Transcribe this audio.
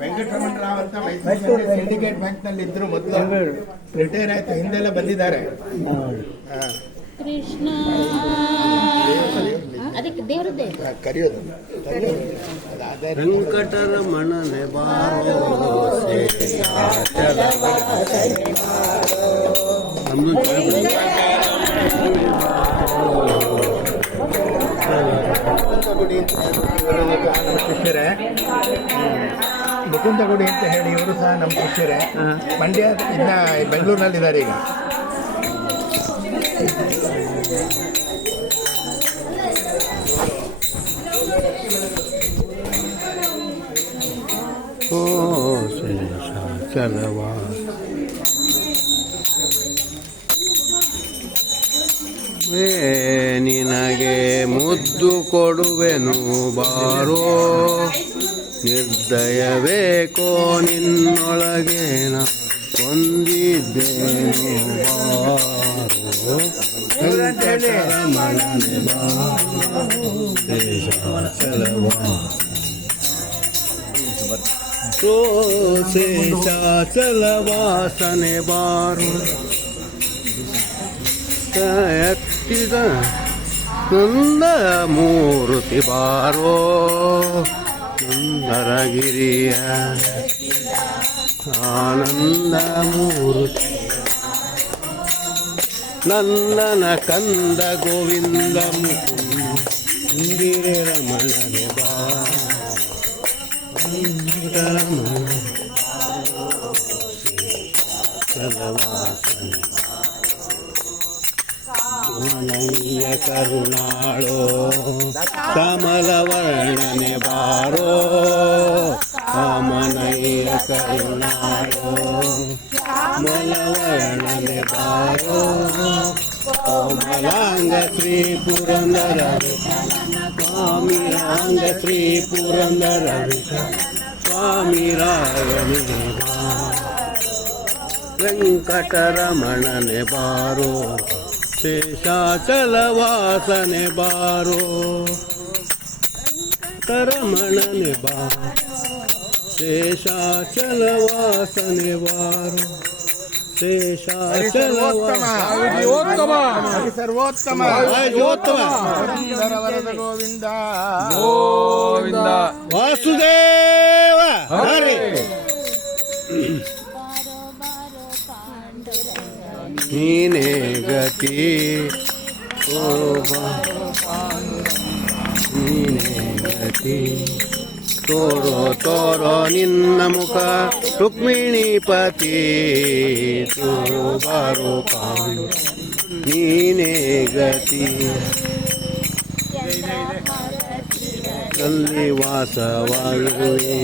ವೆಂಕಟರಮಣರಾವ್ ಅಂತ Mysuru syndicate bank ನಲ್ಲಿ ಇದ್ರು. ಮೊದಲು ರಿಟೈರ್ ಆಯ್ತು, ಹಿಂದೆಲ್ಲ ಬಂದಿದ್ದಾರೆ. ಕೃಷ್ಣ ಅದಕ್ಕೆ ದೇವರದ್ದೇ ಕರೆಯೋದು. ವೆಂಕಟರಮಣನೆ ಬಾರೋ ಶಿಷ್ಯರೇ, ಮುಕುಂದಗುಡಿ ಅಂತ ಹೇಳಿ ಇವರು ಸಹ ನಮ್ಮ ಶಿಷ್ಯರೇ. ಮಂಡ್ಯ ಇನ್ನ ಬೆಂಗಳೂರಿನಲ್ಲಿದ್ದಾರೆ ಈಗ. ಓ ಶೇಷಾಚಲವಾ ನಿನಗೆ ಮುದ್ದು ಕೊಡುವೆನು ಬಾರೋ, ನಿರ್ದಯವೇಕೋ ನಿನ್ನೊಳಗೇನ ಹೊಂದಿದ್ದೇನು ಬಾರೋ. ವೆಂಕಟರಮಣನೆ ಬಾರೋ ಶೇಷಾಚಲವಾ ಸೋ ಶೇಷಾಚಲವಾಸನೆ ಬಾರೋ. ಎತ್ತಿದ ನಂದ ಮೂರುತಿ ಬಾರೋ, ನಂದರಗಿರಿಯ ಆನಂದ ಮೂರುತಿ. ನಂದನ ಕಂದ ಗೋವಿಂದ ಮುಕುಂದಿರೆ ರಮಣನೆ ಬಾರಮಣ ಚಲವಾಸನೆ ಮನಯ್ಯ ಕರುಣಾಳೋ ಕಮಲವರ್ಣನೆ ಬಾರೋ. ಮನಯ್ಯ ಕರುಣಾಳೋ ಮಲವರ್ಣನೆ ಬಾರೋ. ಕೋಮಲಾಂಗ ಶ್ರೀ ಪುರಂದರ ಸ್ವಾಮಿರಾಂಗ ಶ್ರೀ ಪುರಂದರ ಸ್ವಾಮಿ ರಾಯನೇ ವೆಂಕಟರಮಣನೆ ಬಾರೋ, ಶೇಷಾಚಲವಾಸನೆ ಬಾರೋ. ಕರಮಣನೆ ಬಾರೋ, ಶೇಷಾಚಲವಾಸನೆ ಬಾರೋ. ಶೇಷಾಚಲವಾಸನ ಸರ್ವೋತ್ತಮ ವರದ ಗೋವಿಂದ ಗೋವಿಂದ ವಾಸುದೇವ ಹರಿ. ನೀನೇ ಗತಿ ನೀನೇ ಗತಿ. ತೋರೋ ತೋರೋ ನಿನ್ನ ಮುಖ ರುಕ್ಮಿಣೀಪತಿ, ತೋರೋ ಬಾರೋ ಪಾಂಡು ನೀನೇ ಗತಿ. ಅಲ್ಲಿ ವಾಸವಾಗಿರುವೆ